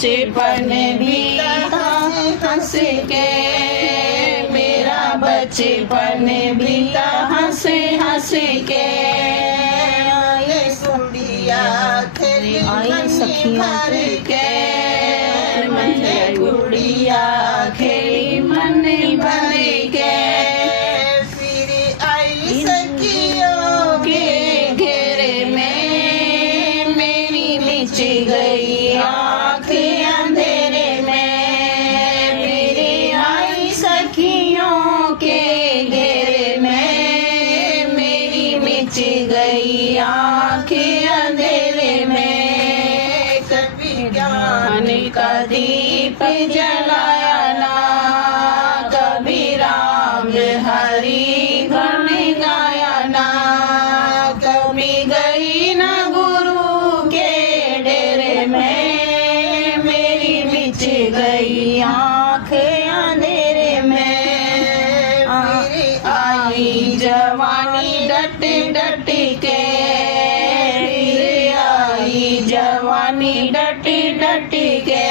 बचपन बीता हंस के, मेरा बचपन बीता हंस हंस के। आए गुड़िया खेली मन भर के, मैंने गुड़िया खेली मन भर के। फिर आई सखियों के घेरे में, मेरी मिच गई आँख अंधेरे में। फिर आई सखियों के घेरे में, मेरी मिच गई आँख अंधेरे में। कभी ज्ञान का दीप जलाया ना, कभी राम हरि गुण गाया ना, कभी गई ना गुरु के डेरे में, मेरी मिच गई आँख अंधेरे में। फिर आई जवानी डट डट के, फिर आई जवानी डट डट के।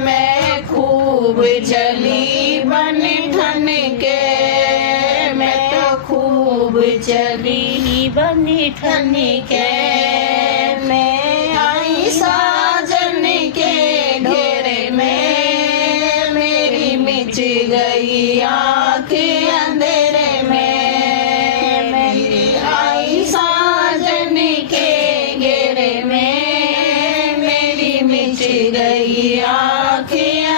मैं खूब चली बन ठन के, मैं तो खूब चली बन ठन के। मैं आई साजन के घेरे में, मेरी मिच गई आँख अंधेरे में। मेरी आई साजन के घेरे में, मेरी मिच गई आँख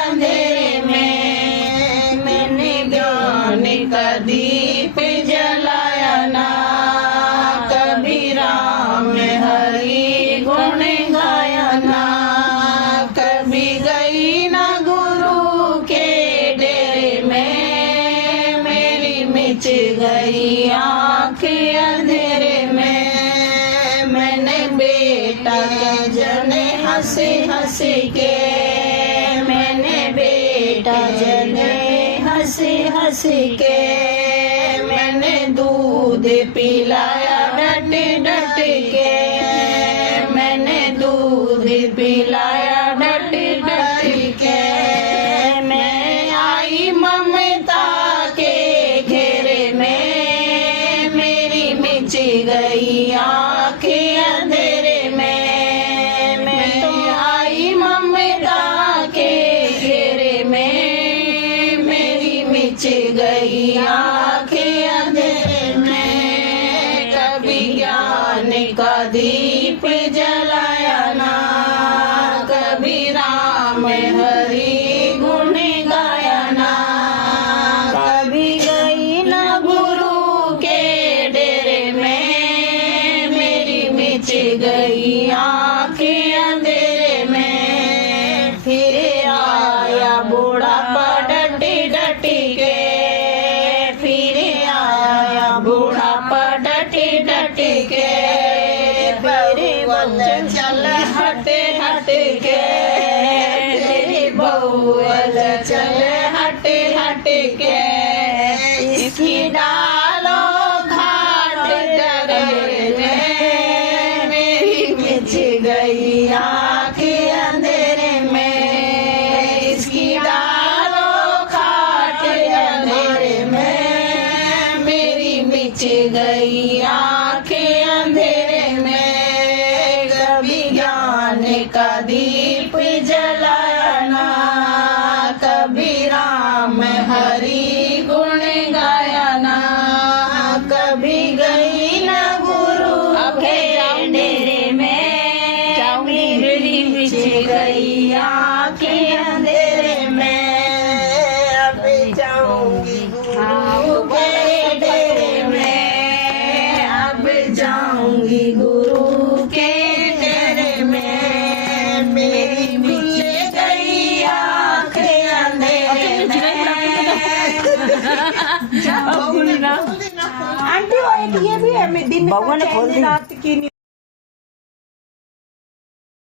अंधेरे में। मैंने ज्ञान का दीप जलाया ना, कभी राम हरि गुण गाया ना, कभी गई ना गुरु के डेरे में, मेरी मिच गई आँख अंधेरे में। मैंने बेटा के जने हंस हंस के, मैंने बेटा जने हंस हंस के। मैंने दूध पिलाया डट डट के, मैंने दूध पिलाया डट डट के। मैं आई ममता के घेरे में, मेरी मिच गई आँख अंधेरे में। मैं तो आई ममता के घेरे में, मेरी मिच गई आँख अंधेरे में। कभी ज्ञान का दीप जलाया ना, कभी राम हरि गुण गाया ना, कभी गई ना गुरु के डेरे में, मेरी मिच गई आँख अंधेरे में। फिर आया बुढ़ापा डट डट के, फिर आया बुढ़ापा डट डट के। फिर वल चल हट हट के, तेरी बउअल चल हट हट के। इसकी डालो घाट डरे में, मेरी मिच गई आँख अंधेरे में। इसकी डालो घाट अंधेरे में, मेरी मिच गई आँख अंधेरे में। कभी ज्ञान का दीप जलाया ना, कभी राम हरि गुण गाया ना, कभी गई ना गुरु के डेरे में, मेरी मिच गई आँख अंधेरे में। अब जाऊंगी गुरु के डेरे में, अब जाऊंगी गुरु के डेरे में, मेरी मिच गई आँख अंधेरे में। आंटी वो एक ये भी है, मैं दिन में भगवान ने खोल दी। रात की